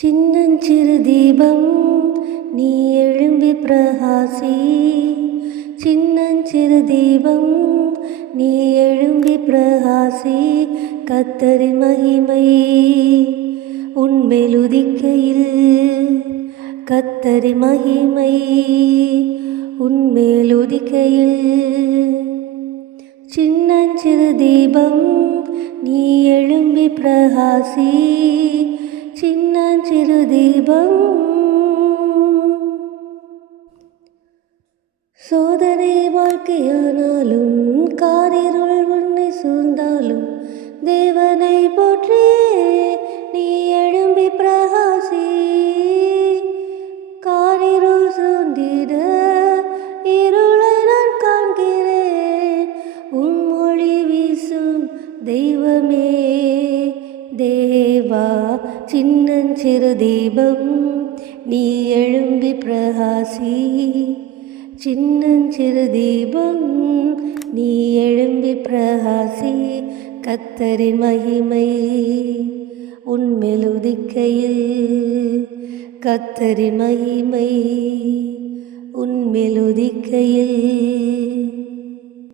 சின்னஞ்சிறு தீபம் நீ எழும்பி பிரகாசி. சின்னஞ்சிறு தீபம் நீ எழும்பி பிரகாசி. கர்த்தரின் மகிமை உன்மேல் உதிக்கையில், கர்த்தரின் மகிமை உன்மேல் உதிக்கையில். சின்னஞ்சிறு தீபம் நீ எழும்பி பிரகாசி. சின்னஞ்சிறு தீபம். சோதனை வாழ்க்கையானாலும் காரிருள் உன்னை சூழ்ந்தாலும் தேவனை போற்றியே நீ எழும்பி பிரகாசி. காரிருள் சூழ்ந்திட இருளை நான் காண்கிறேன், உம்மொழி வீசும் தெய்வமே தேவா. சின்னஞ்சிறு தீபம் நீ எழும்பி பிரகாசி. சின்னஞ்சிறு தீபம் நீ எழும்பி பிரகாசி. கர்த்தரின் மகிமை உன்மேல் உதிக்கையில், கர்த்தரின் மகிமை உன்மேல் உதிக்கையில்.